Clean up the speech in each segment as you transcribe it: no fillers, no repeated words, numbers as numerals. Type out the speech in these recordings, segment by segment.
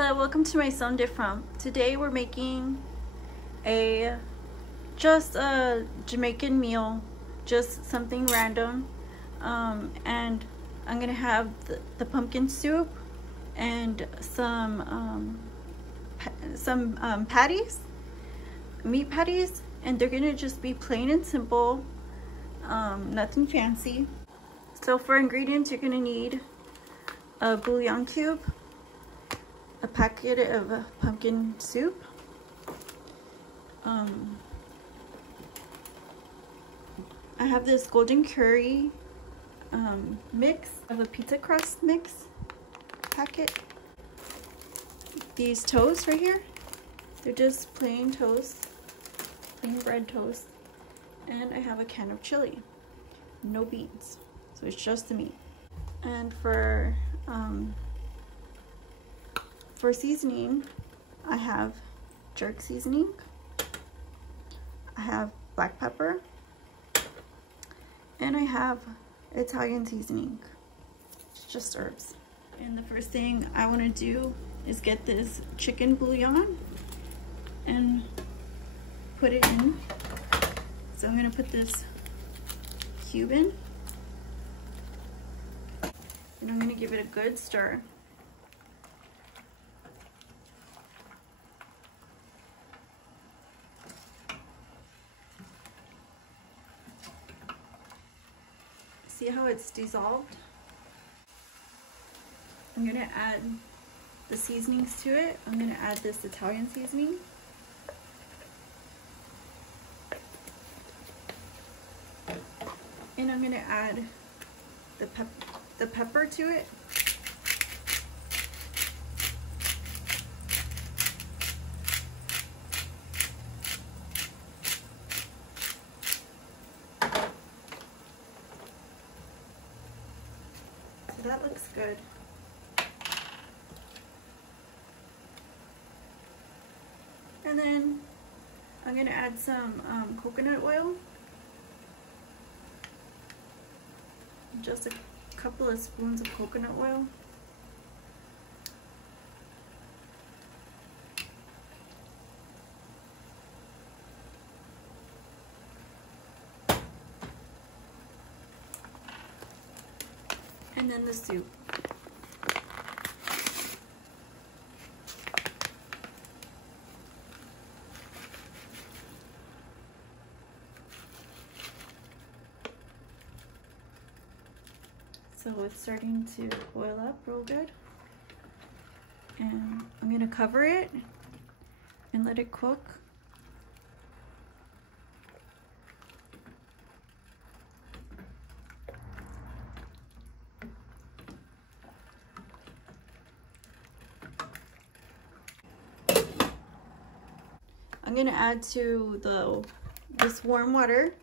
Hola, welcome to my Sunday from. Today we're making just a Jamaican meal, just something random, and I'm gonna have the pumpkin soup and some patties, meat patties, and they're gonna just be plain and simple, nothing fancy. So for ingredients, you're gonna need a bouillon cube, a packet of pumpkin soup, I have this golden curry mix. I have a pizza crust mix packet. These toast right here, they're just plain toast, plain bread toast. And I have a can of chili, no beans, so it's just the meat. And for seasoning, I have jerk seasoning, I have black pepper, and I have Italian seasoning. It's just herbs. And the first thing I want to do is get this chicken bouillon and put it in. So I'm going to put this cube in, and I'm going to give it a good stir. See how it's dissolved? I'm gonna add the seasonings to it. I'm gonna add this Italian seasoning. And I'm gonna add the pepper to it. So that looks good. And then I'm gonna add some coconut oil. Just a couple of spoons of coconut oil. And then the soup. So it's starting to boil up real good. And I'm gonna cover it and let it cook. I'm gonna add to this warm water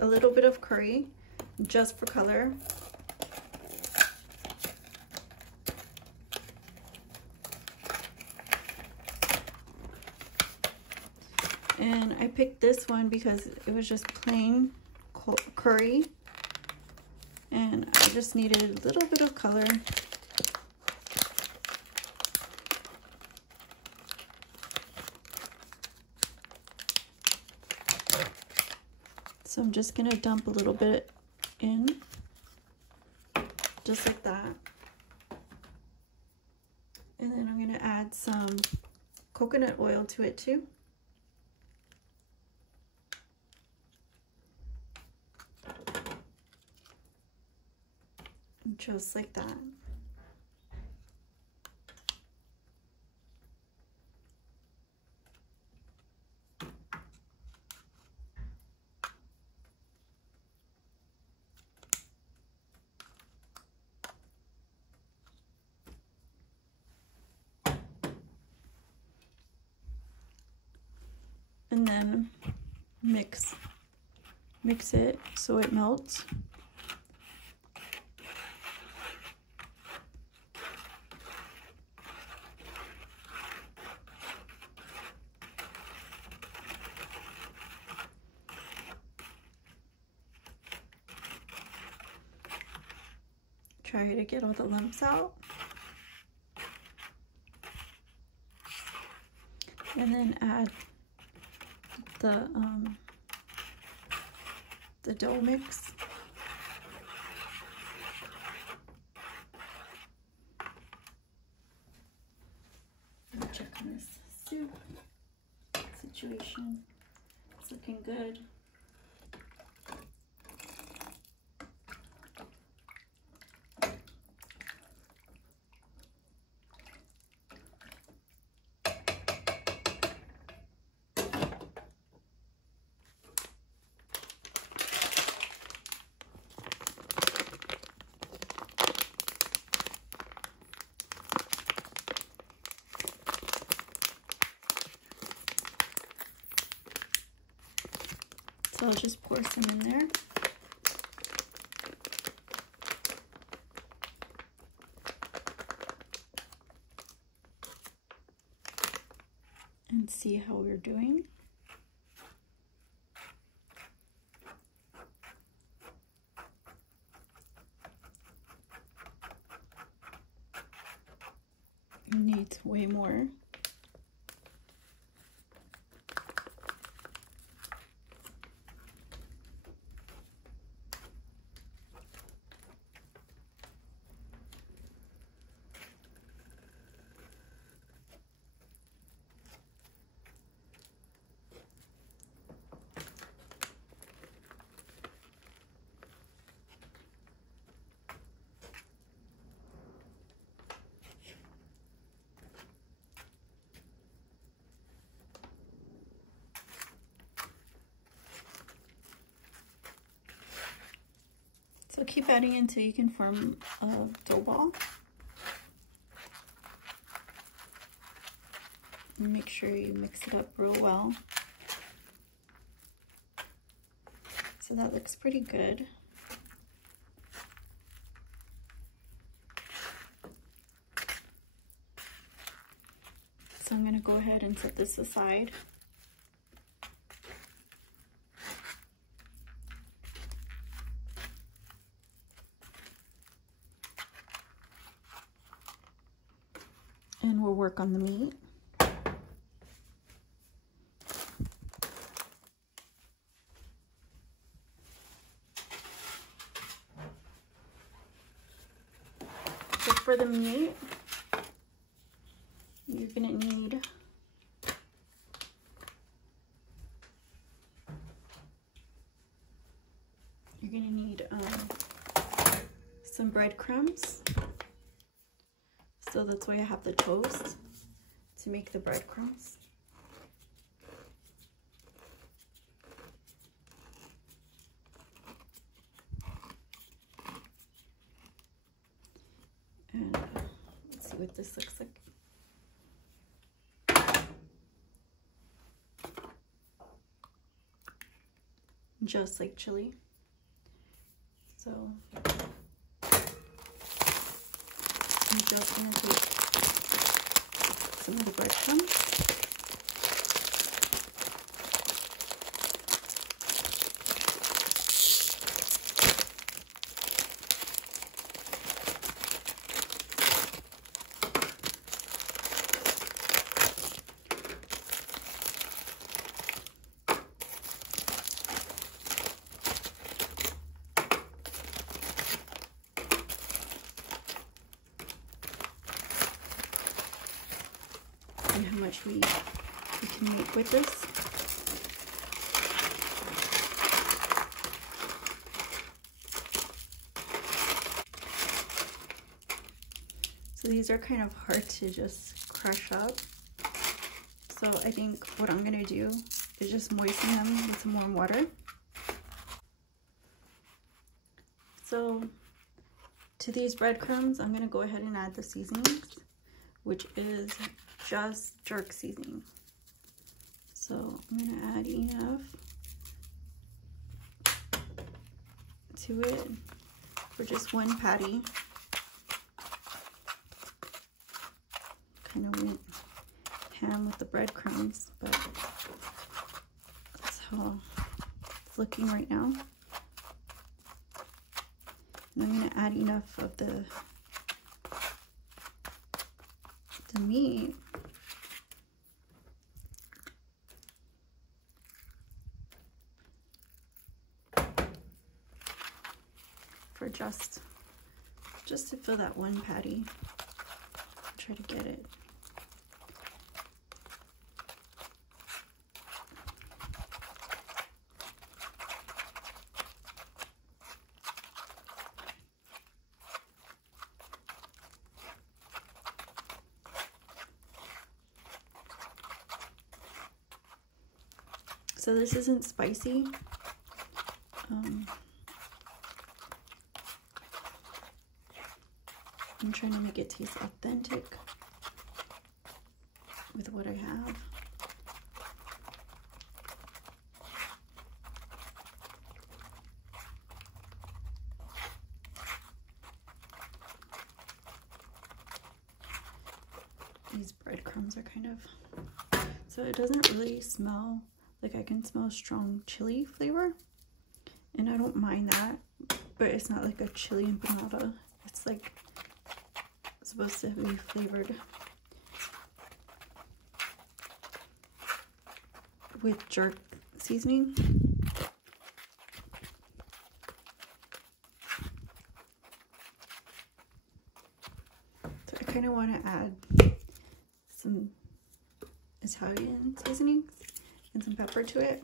a little bit of curry, just for color. And I picked this one because it was just plain curry, and I just needed a little bit of color. So I'm just gonna dump a little bit in, just like that. And then I'm gonna add some coconut oil to it too. Just like that. And then mix it so it melts. Try to get all the lumps out. And then add the dough mix. Check on this soup situation. It's looking good. So I'll just pour some in there. And see how we're doing. It needs way more. So keep adding until you can form a dough ball. And make sure you mix it up real well. So that looks pretty good. So I'm gonna go ahead and set this aside. And we'll work on the meat. So for the meat, you're gonna need some breadcrumbs. So that's why I have the toast to make the breadcrumbs. And let's see what this looks like. Just like chili. So I'm just gonna take some of the breadcrumbs. How much we can make with this. So these are kind of hard to just crush up. So I think what I'm gonna do is just moisten them with some warm water. So to these breadcrumbs, I'm gonna go ahead and add the seasonings, which is just jerk seasoning. So I'm gonna add enough to it for just one patty. Kind of went ham with the breadcrumbs, but that's how it's looking right now. And I'm gonna add enough of the meat or just to fill that one patty. Try to get it. So this isn't spicy. I'm trying to make it taste authentic with what I have. These breadcrumbs are kind of, so it doesn't really smell like, I can smell strong chili flavor, and I don't mind that, but it's not like a chili empanada. It's like supposed to be flavored with jerk seasoning. So I kind of want to add some Italian seasonings and some pepper to it.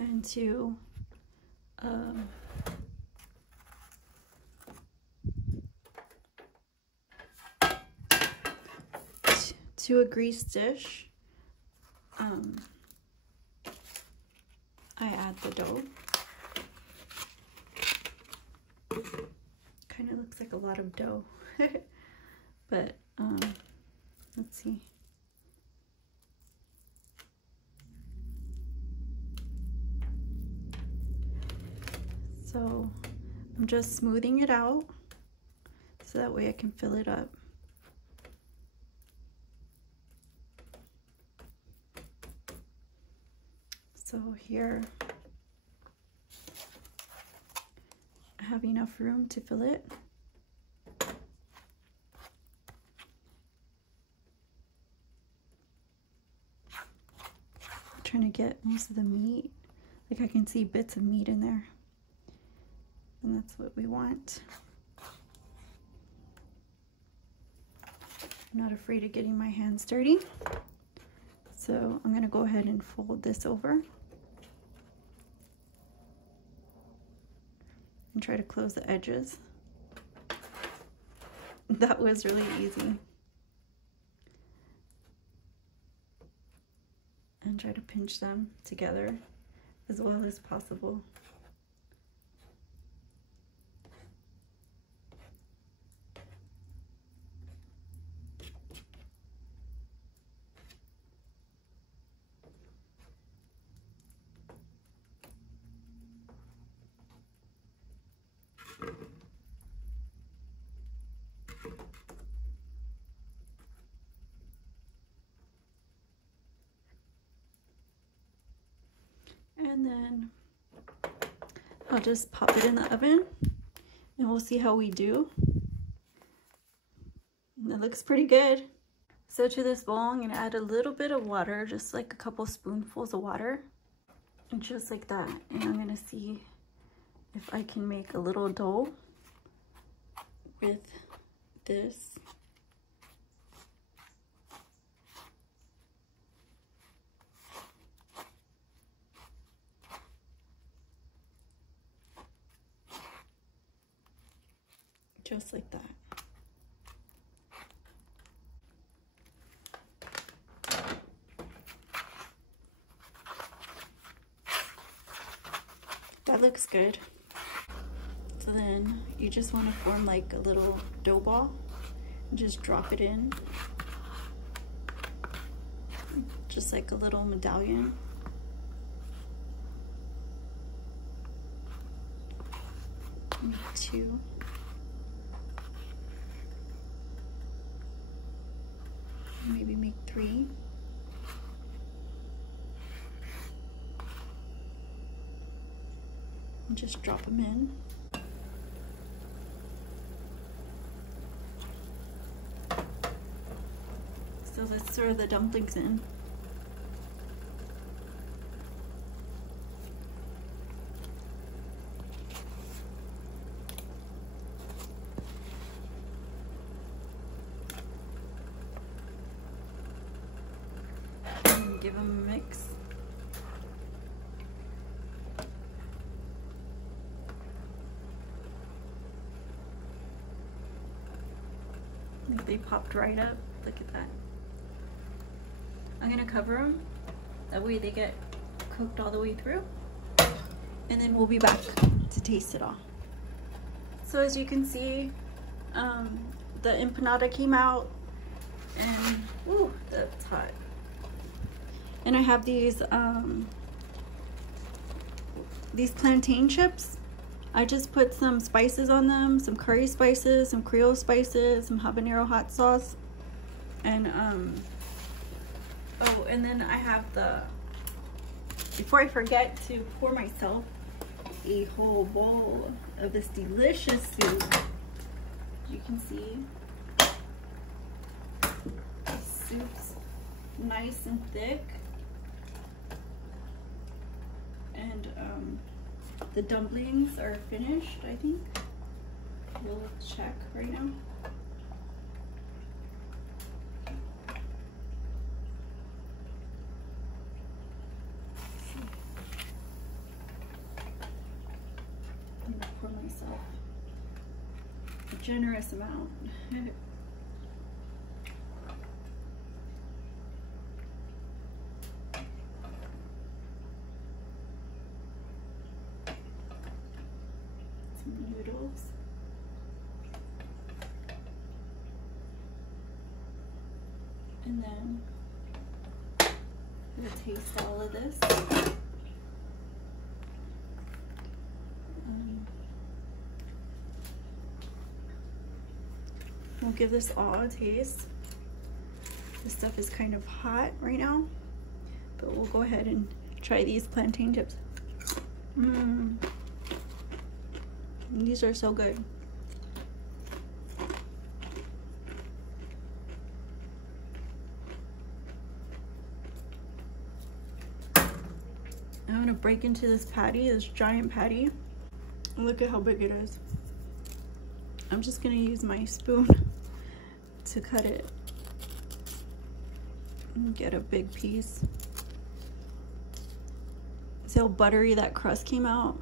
And to a greased dish, I add the dough. Kind of looks like a lot of dough, but let's see. So I'm just smoothing it out so that way I can fill it up. So here I have enough room to fill it. I'm trying to get most of the meat. Like, I can see bits of meat in there. And that's what we want. I'm not afraid of getting my hands dirty. So I'm gonna go ahead and fold this over and try to close the edges. That was really easy. And try to pinch them together as well as possible. And then I'll just pop it in the oven and we'll see how we do. And it looks pretty good. So to this bowl, I'm gonna add a little bit of water, just like a couple spoonfuls of water. And just like that. And I'm gonna see if I can make a little dough with this. Just like that. That looks good. So then you just want to form like a little dough ball and just drop it in. Just like a little medallion. Make two. 3. And just drop them in. So let's throw the dumplings in. And give them a mix. They popped right up. Look at that. I'm gonna cover them. That way they get cooked all the way through. And then we'll be back to taste it all. So as you can see, the empanada came out and, ooh, that's hot. And I have these plantain chips. I just put some spices on them, some curry spices, some Creole spices, some habanero hot sauce, and oh, and then I have before I forget to pour myself a whole bowl of this delicious soup. You can see the soup's nice and thick, and the dumplings are finished, I think. We'll check right now. I'm gonna pour myself a generous amount. Noodles. And then I'm gonna taste all of this. We'll give this all a taste. This stuff is kind of hot right now, but we'll go ahead and try these plantain chips. These are so good. I'm gonna break into this patty, this giant patty. Look at how big it is. I'm just gonna use my spoon to cut it and get a big piece. See how buttery that crust came out?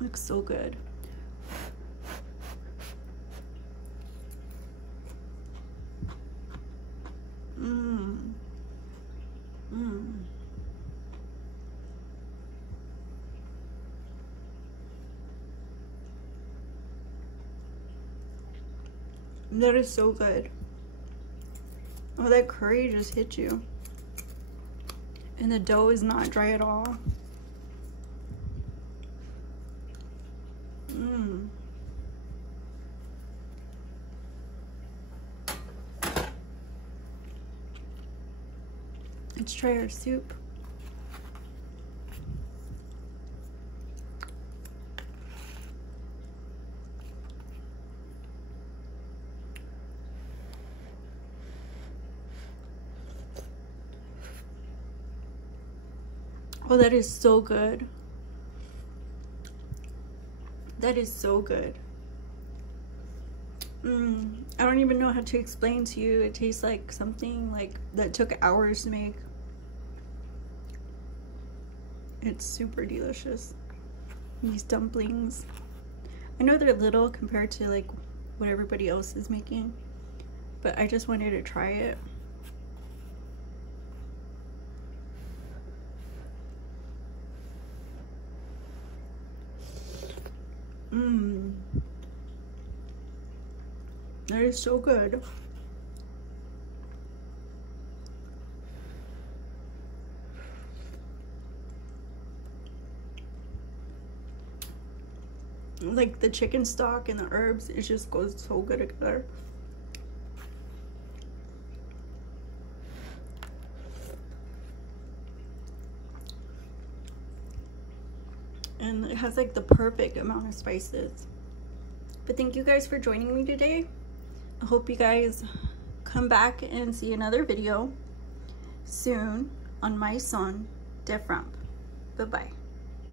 Looks so good. That is so good. Oh, that curry just hit you. And the dough is not dry at all. Let's try our soup. Oh, that is so good. That is so good. I don't even know how to explain to you. It tastes like something like that took hours to make. It's super delicious. These dumplings, I know they're little compared to like what everybody else is making, but I just wanted to try it. That is so good. Like the chicken stock and the herbs, it just goes so good together. and it has like the perfect amount of spices. But thank you guys for joining me today. I hope you guys come back and see another video soon on my son, Different. Bye-bye.